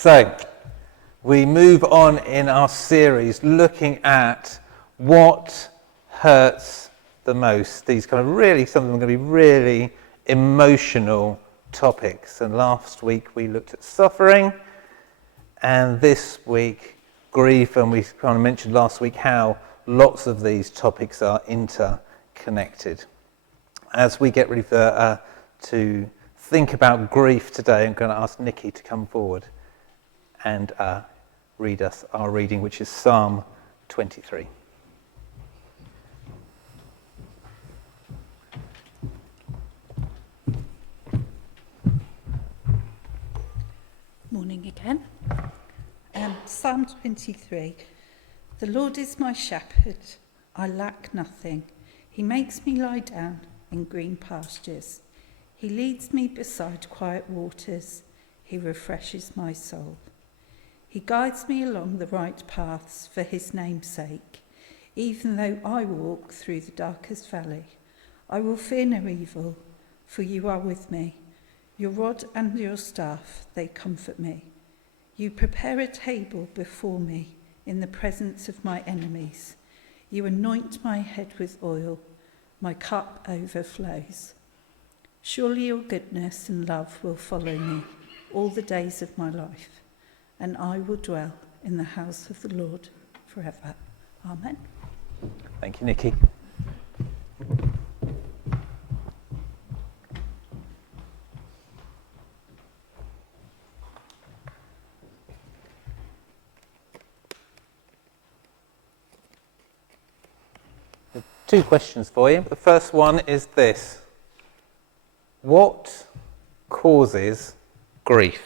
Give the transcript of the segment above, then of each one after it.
So, we move on in our series looking at what hurts the most. These kind of really, some of them are going to be really emotional topics. And last week we looked at suffering, and this week grief, and we kind of mentioned last week how lots of these topics are interconnected. As we get ready to think about grief today, I'm going to ask Nikki to come forward and read us our reading, which is Psalm 23. Morning again. Psalm 23. The Lord is my shepherd, I lack nothing. He makes me lie down in green pastures. He leads me beside quiet waters. He refreshes my soul. He guides me along the right paths for his name's sake. Even though I walk through the darkest valley, I will fear no evil, for you are with me. Your rod and your staff, they comfort me. You prepare a table before me in the presence of my enemies. You anoint my head with oil. My cup overflows. Surely your goodness and love will follow me all the days of my life, and I will dwell in the house of the Lord forever. Amen. Thank you, Nikki. Two questions for you. The first one is this: what causes grief?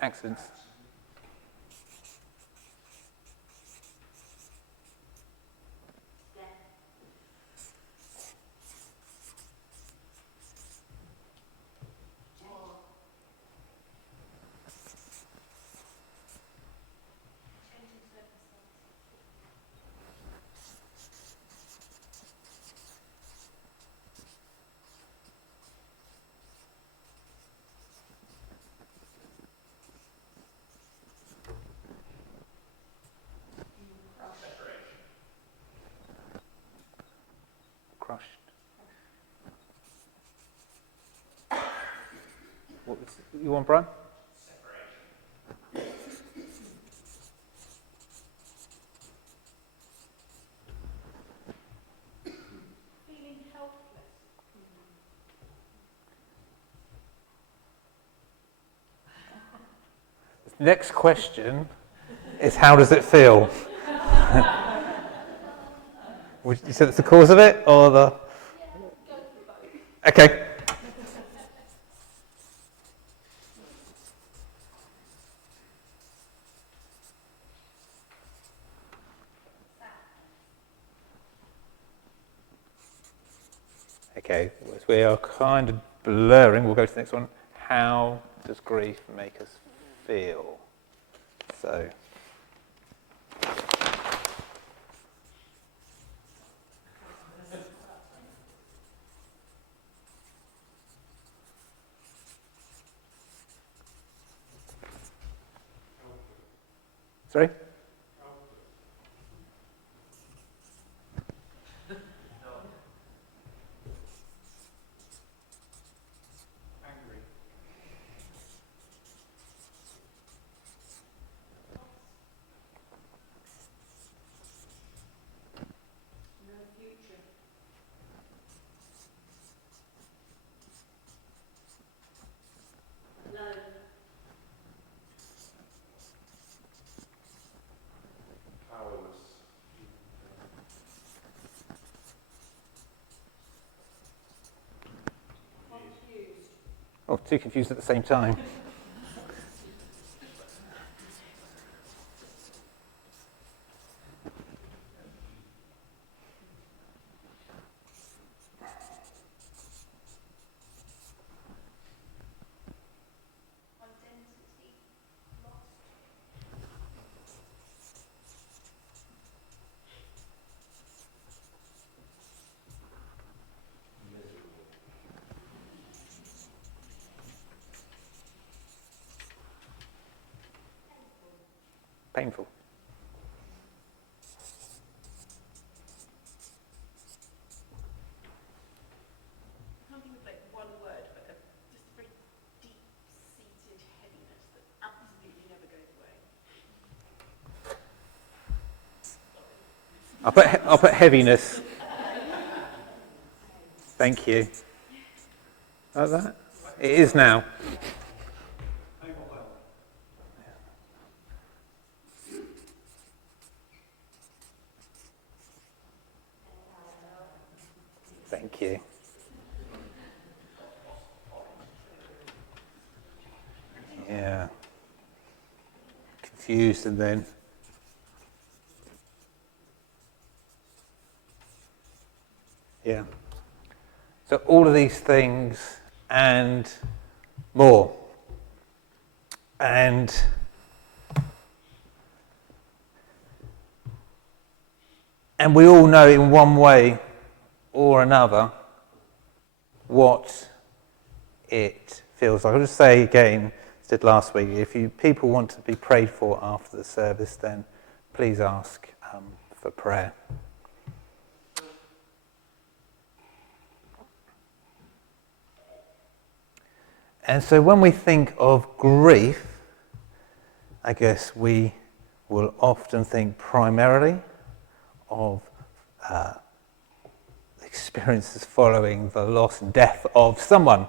Accidents. Crushed. What was you want, Brian? Feeling helpless. The next question is, how does it feel? Would you say that's the cause of it, or the? Okay. Okay, as we are kind of blurring, we'll go to the next one. How does grief make us feel? So. Sorry? too confused at the same time. Painful. I can't think of like one word, but just a very deep-seated heaviness that absolutely never goes away. I'll put heaviness. Thank you. Like that? It is now. Thank you. Yeah. Confused and then. Yeah. So all of these things and more. And we all know in one way or another what it feels like. I'll just say again, as I did last week, if people want to be prayed for after the service, then please ask for prayer. And so when we think of grief, I guess we will often think primarily of experiences following the loss and death of someone.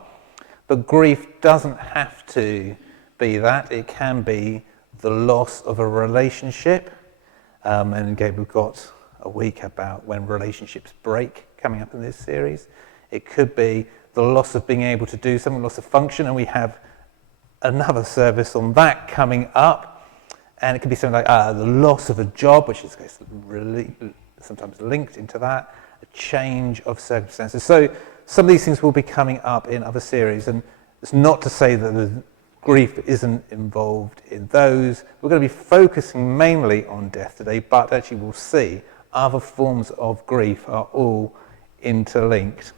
But grief doesn't have to be that. It can be the loss of a relationship. And again, we've got a week about when relationships break coming up in this series. It could be the loss of being able to do something, loss of function, and we have another service on that coming up. And it could be something like the loss of a job, which is really sometimes linked into that, a change of circumstances. So some of these things will be coming up in other series, and it's not to say that the grief isn't involved in those. We're going to be focusing mainly on death today, but actually we'll see other forms of grief are all interlinked.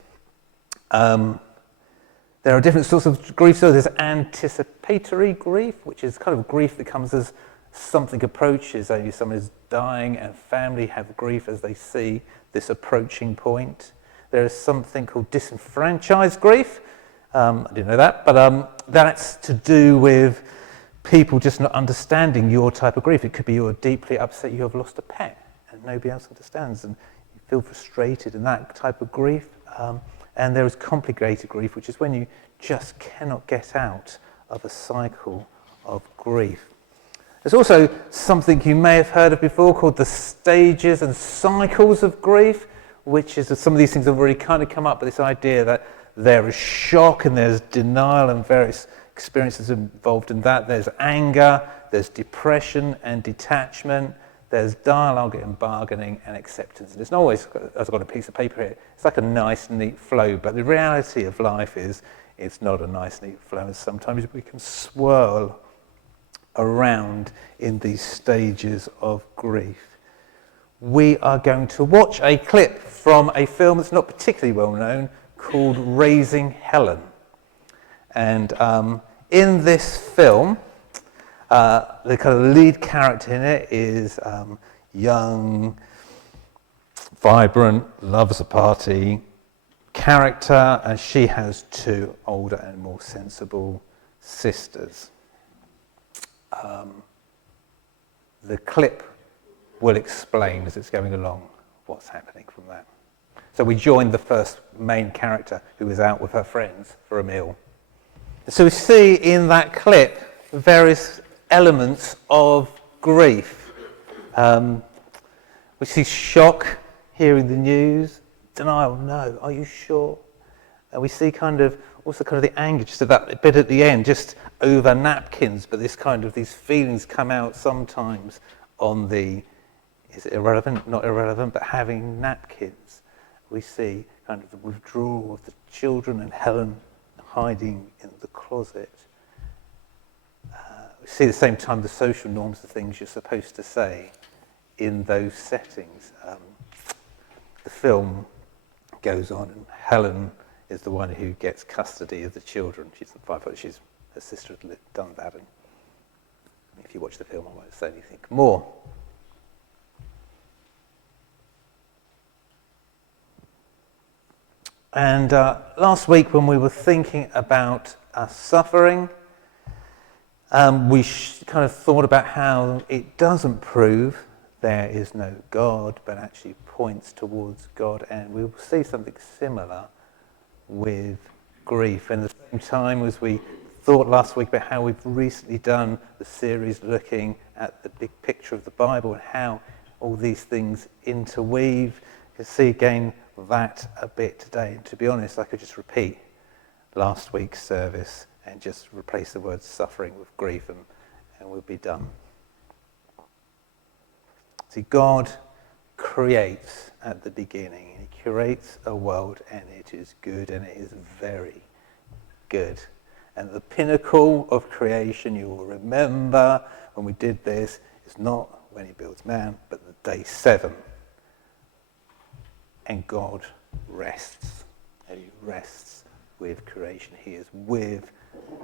There are different sorts of grief. So there's anticipatory grief, which is kind of grief that comes as something approaches. Someone is dying and family have grief as they see this approaching point. There is something called disenfranchised grief. I didn't know that, but that's to do with people just not understanding your type of grief. It could be you're deeply upset you have lost a pet and nobody else understands, and you feel frustrated in that type of grief. And there is complicated grief, which is when you just cannot get out of a cycle of grief. There's also something you may have heard of before called the stages and cycles of grief, which is that some of these things have already kind of come up, but this idea that there is shock and there's denial and various experiences involved in that. There's anger, there's depression and detachment, there's dialogue and bargaining and acceptance. And it's not always, as I've got a piece of paper here, it's like a nice, neat flow, but the reality of life is it's not a nice, neat flow, and sometimes we can swirl around in these stages of grief. We are going to watch a clip from a film that's not particularly well known called Raising Helen. And in this film, the kind of lead character in it is young, vibrant, loves a party character, and she has two older and more sensible sisters. The clip will explain as it's going along what's happening from that. So we join the first main character who is out with her friends for a meal. So we see in that clip various elements of grief. We see shock, hearing the news, denial, no, are you sure? And we see kind of also kind of the anger, just at that bit at the end, just over napkins, but this kind of, these feelings come out sometimes on the, is it irrelevant? Not irrelevant, but having napkins. We see kind of the withdrawal of the children and Helen hiding in the closet. We see at the same time the social norms, the things you're supposed to say in those settings. The film goes on, and Helen is the one who gets custody of the children. She's the firefighter. Her sister had done that, and if you watch the film, I won't say anything more. And last week, when we were thinking about suffering, we kind of thought about how it doesn't prove there is no God, but actually points towards God, and we will see something similar with grief. And at the same time, as we thought last week about how we've recently done the series looking at the big picture of the Bible and how all these things interweave, you can see again that a bit today. And to be honest, I could just repeat last week's service and just replace the word suffering with grief, and we'll be done. See, God creates at the beginning, and he creates a world, and it is good, and it is very good. And the pinnacle of creation, you will remember when we did this, is not when he builds man, but the day 7. And God rests, and he rests with creation. He is with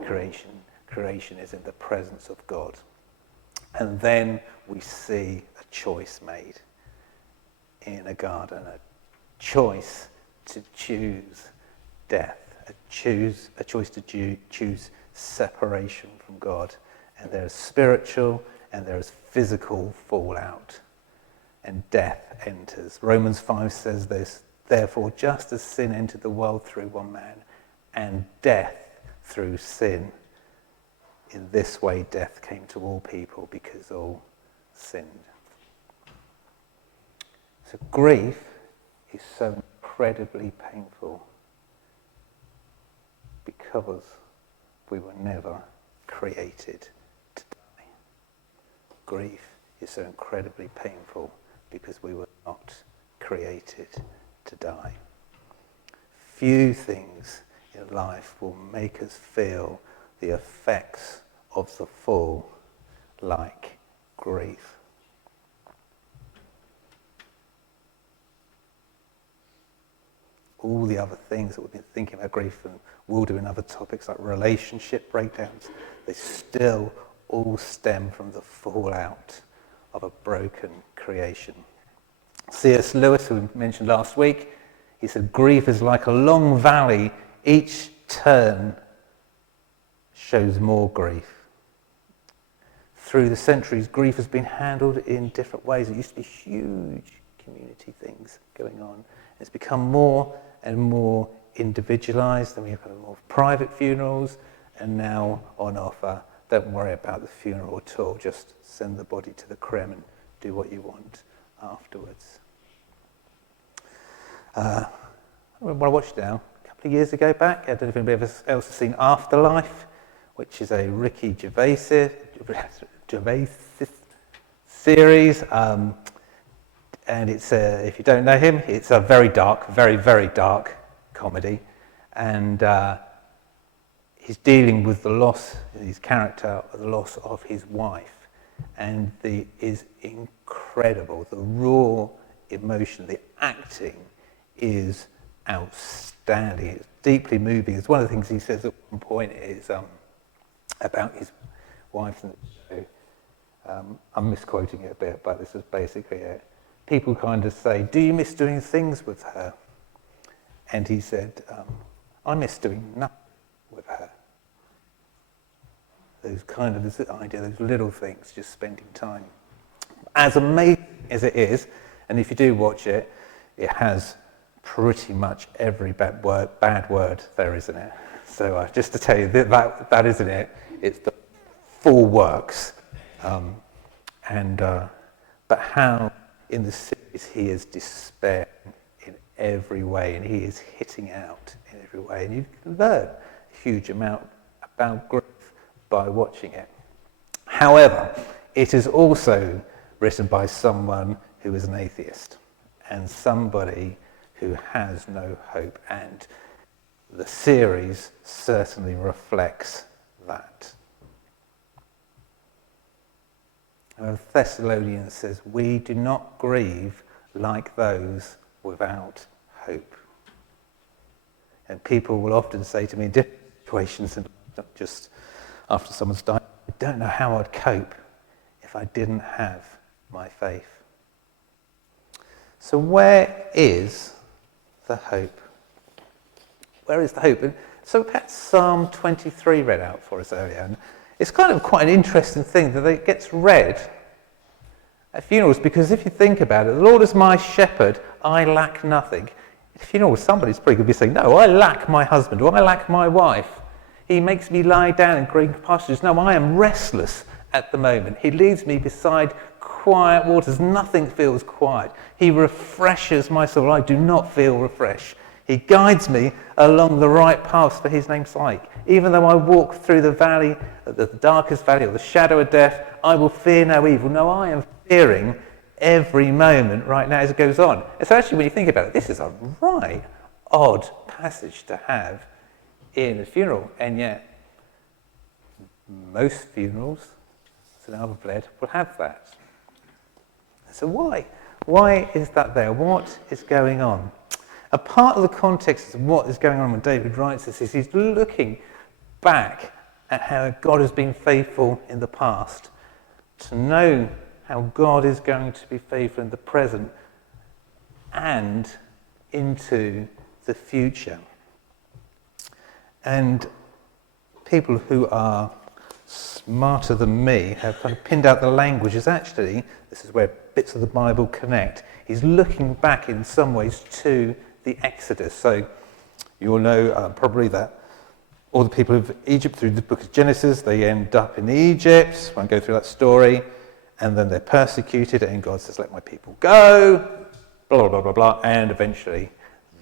creation. Creation is in the presence of God. And then we see a choice made in a garden, a choice to choose death, a choice to choose separation from God. And there is spiritual and there is physical fallout, and death enters. Romans 5 says this: therefore, just as sin entered the world through one man, and death through sin, in this way death came to all people because all sinned. So grief is so incredibly painful because we were never created to die. Grief is so incredibly painful because we were not created to die. Few things in life will make us feel the effects of the fall like grief. All the other things that we've been thinking about grief, and we'll do in other topics like relationship breakdowns, they still all stem from the fallout of a broken creation. C.S. Lewis, who we mentioned last week, he said, grief is like a long valley. Each turn shows more grief. Through the centuries, grief has been handled in different ways. It used to be huge community things going on. It's become more and more individualized, and we have kind of more private funerals, and now on offer, don't worry about the funeral at all, just send the body to the creme and do what you want afterwards. I watched it now a couple of years ago back. I don't know if anybody else has seen Afterlife, which is a Ricky Gervais series. And it's if you don't know him, it's a very dark, very, very dark comedy. And he's dealing with the loss, his character, the loss of his wife. And is incredible. The raw emotion, the acting is outstanding. It's deeply moving. It's one of the things he says at one point is about his wife in the show. I'm misquoting it a bit, but this is basically it. People kind of say, do you miss doing things with her? And he said, I miss doing nothing with her. Those kind of, this idea, those little things, just spending time. As amazing as it is, and if you do watch it, it has pretty much every bad word there is in it. So just to tell you, that isn't it. It's the full works. But how in the series he is despairing in every way, and he is hitting out in every way. And you learn huge amount about grief by watching it. However, it is also written by someone who is an atheist and somebody who has no hope, and the series certainly reflects that. And Thessalonians says, we do not grieve like those without hope. And people will often say to me in different situations, and not just after someone's died, I don't know how I'd cope if I didn't have my faith. So where is the hope? Where is the hope? And so we had Psalm 23 read out for us earlier, and it's kind of quite an interesting thing that it gets read at funerals, because if you think about it, the Lord is my shepherd, I lack nothing. At a funeral, somebody's probably going to be saying, no, I lack my husband, or I lack my wife. He makes me lie down in green pastures. No, I am restless at the moment. He leads me beside quiet waters. Nothing feels quiet. He refreshes my soul. I do not feel refreshed. He guides me along the right paths for his name's sake. Even though I walk through the valley, the darkest valley, or the shadow of death, I will fear no evil. No, I am fearing every moment right now as it goes on. And so actually, when you think about it, this is a right odd passage to have in a funeral. And yet, most funerals, so now I've read, will have that. So why? Why is that there? What is going on? A part of the context of what is going on when David writes this is he's looking back at how God has been faithful in the past, to know how God is going to be faithful in the present and into the future. And people who are smarter than me have kind of pinned out the language as actually, this is where bits of the Bible connect. He's looking back in some ways to the Exodus. So you'll know probably that all the people of Egypt through the book of Genesis, they end up in Egypt. Won't go through that story. And then they're persecuted and God says, let my people go, blah, blah, blah, blah, blah. And eventually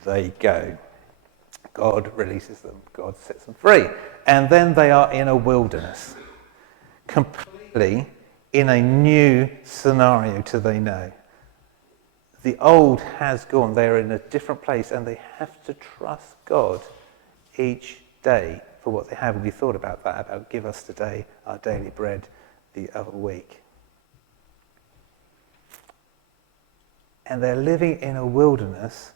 they go. God releases them. God sets them free. And then they are in a wilderness, completely in a new scenario to they know. The old has gone. They are in a different place and they have to trust God each day for what they have. We thought about that, about give us today our daily bread the other week. And they're living in a wilderness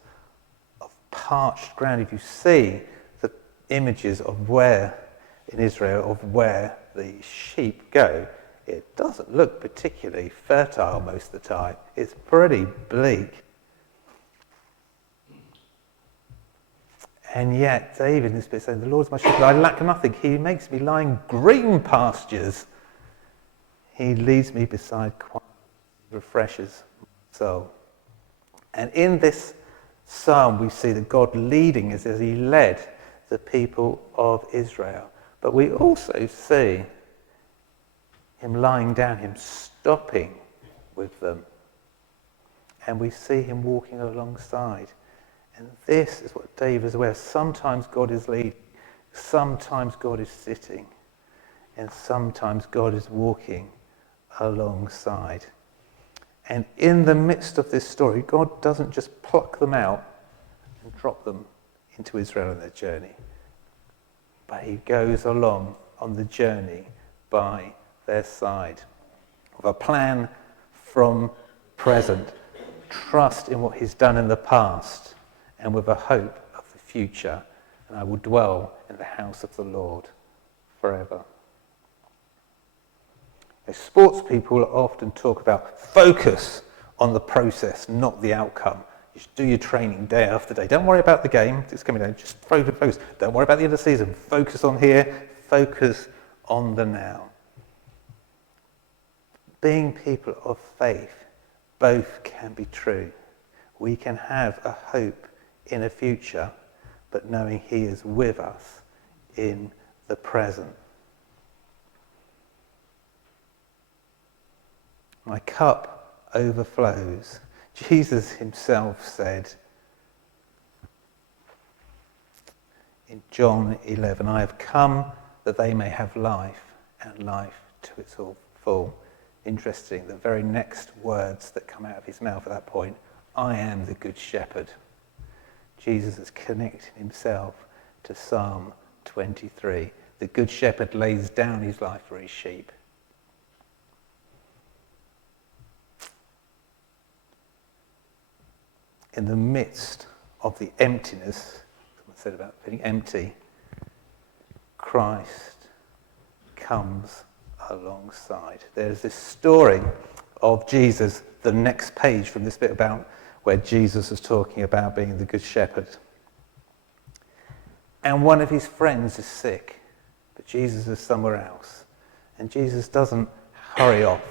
of parched ground. If you see the images of where in Israel, of where the sheep go, it doesn't look particularly fertile most of the time. It's pretty bleak. And yet, David in this bit saying, the Lord is my shepherd, I lack nothing. He makes me lie in green pastures. He leads me beside quiet, refreshes my soul. And in this psalm, we see that God leading us as he led the people of Israel. But we also see him lying down, him stopping with them. And we see him walking alongside. And this is what David is aware of. Sometimes God is leading, sometimes God is sitting, and sometimes God is walking alongside. And in the midst of this story, God doesn't just pluck them out and drop them into Israel on their journey, but he goes along on the journey by their side with a plan from present, trust in what he's done in the past, and with a hope of the future. And I will dwell in the house of the Lord forever. Sports people often talk about focus on the process, not the outcome. You should do your training day after day. Don't worry about the game. It's coming down. Just focus. Don't worry about the end of the season. Focus on here. Focus on the now. Being people of faith, both can be true. We can have a hope in a future, but knowing he is with us in the present. My cup overflows. Jesus himself said in John 11. I have come that they may have life, and life to its full. Interesting, the very next words that come out of his mouth at that point, I am the good shepherd. Jesus is connecting himself to Psalm 23. The good shepherd lays down his life for his sheep. In the midst of the emptiness, someone said about feeling empty, Christ comes alongside. There's this story of Jesus, the next page from this bit about where Jesus is talking about being the good shepherd. And one of his friends is sick, but Jesus is somewhere else. And Jesus doesn't hurry off,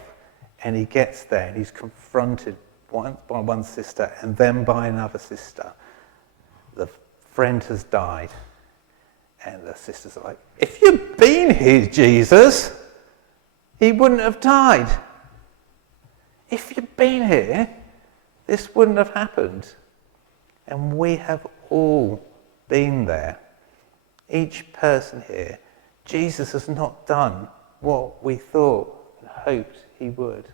and he gets there and he's confronted by one sister and then by another sister. The friend has died, and the sisters are like, if you'd been here, Jesus, he wouldn't have died. If you'd been here, this wouldn't have happened. And we have all been there. Each person here, Jesus has not done what we thought and hoped he would.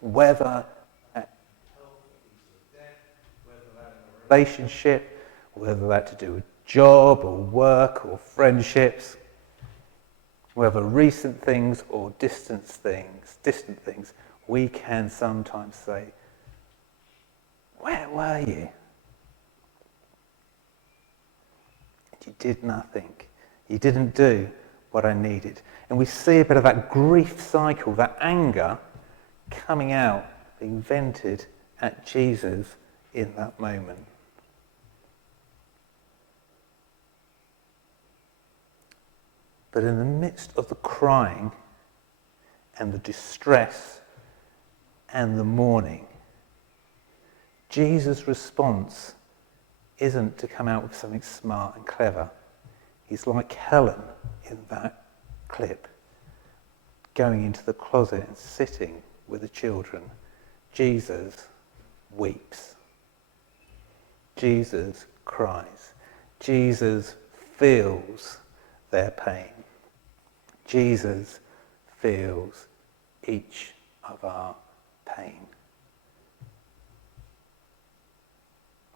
Whether that relationship, whether that to do with job or work or friendships, whether recent things or distant things, we can sometimes say, where were you? You did nothing. You didn't do what I needed. And we see a bit of that grief cycle, that anger coming out, being vented at Jesus in that moment. But in the midst of the crying and the distress and the mourning, Jesus' response isn't to come out with something smart and clever. He's like Helen in that clip, going into the closet and sitting with the children. Jesus weeps. Jesus cries. Jesus feels their pain. Jesus feels each of our pain.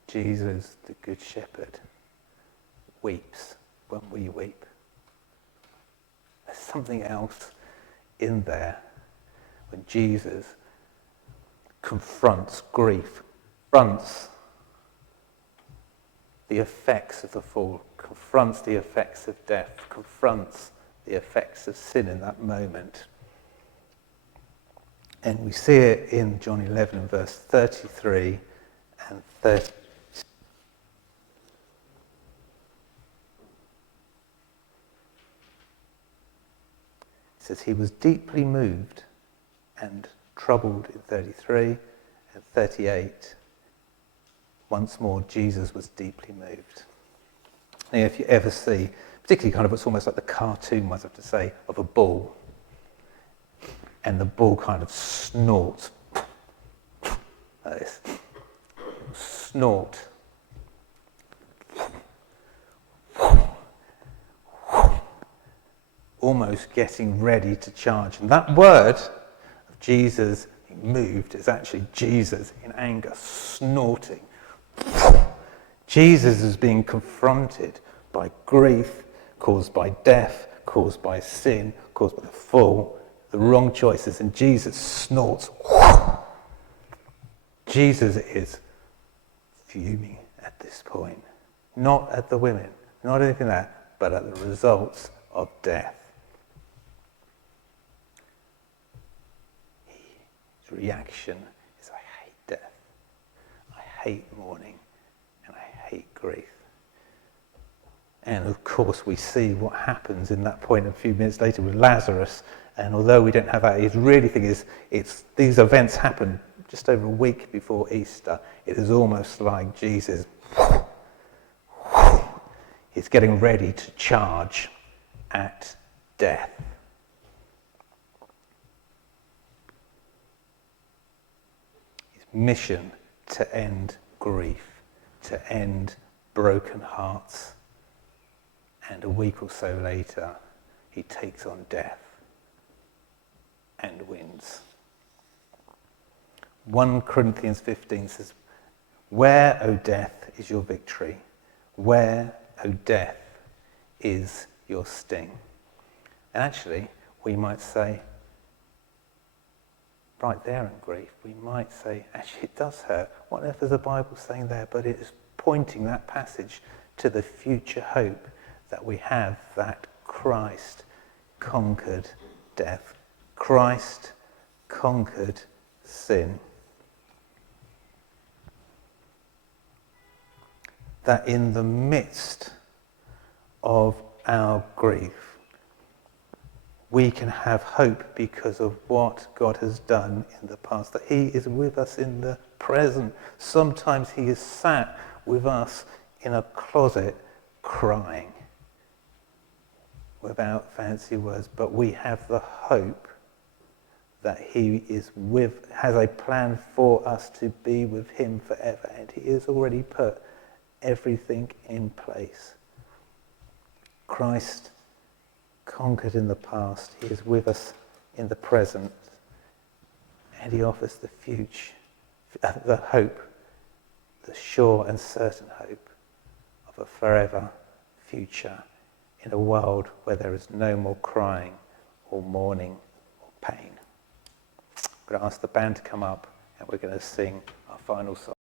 Jesus, the Good Shepherd, weeps when we weep. There's something else in there when Jesus confronts grief, confronts the effects of the fall, confronts the effects of death, confronts the effects of sin in that moment. And we see it in John 11, verse 33 and 30. It says he was deeply moved and troubled in 33 and 38. Once more, Jesus was deeply moved. Now, if you ever see, particularly kind of what's almost like the cartoon, I have to say, of a bull, and the bull kind of snorts, like this, snort, almost getting ready to charge. And that word of Jesus moved is actually Jesus in anger, snorting. Jesus is being confronted by grief, caused by death, caused by sin, caused by the fall, the wrong choices, and Jesus snorts. Jesus is fuming at this point. Not at the women, not anything like that, but at the results of death. His reaction is, I hate death, I hate mourning, and I hate grief. And of course we see what happens in that point a few minutes later with Lazarus. And although we don't have that, his really thing is, these events happen just over a week before Easter. It is almost like Jesus is getting ready to charge at death. His mission to end grief, to end broken hearts, And a week or so later, he takes on death and wins. 1 Corinthians 15 says, "Where, O death, is your victory? Where, O death, is your sting?" And actually, we might say, right there in grief, we might say, actually it does hurt. What on earth is the Bible saying there? But it is pointing that passage to the future hope that we have, that Christ conquered death. Christ conquered sin. That in the midst of our grief, we can have hope because of what God has done in the past, that he is with us in the present. Sometimes he is sat with us in a closet crying, without fancy words, but we have the hope that he has a plan for us to be with him forever, and he has already put everything in place. Christ conquered in the past, he is with us in the present, and he offers the future, the hope, the sure and certain hope of a forever future in a world where there is no more crying or mourning or pain. I'm going to ask the band to come up and we're going to sing our final song.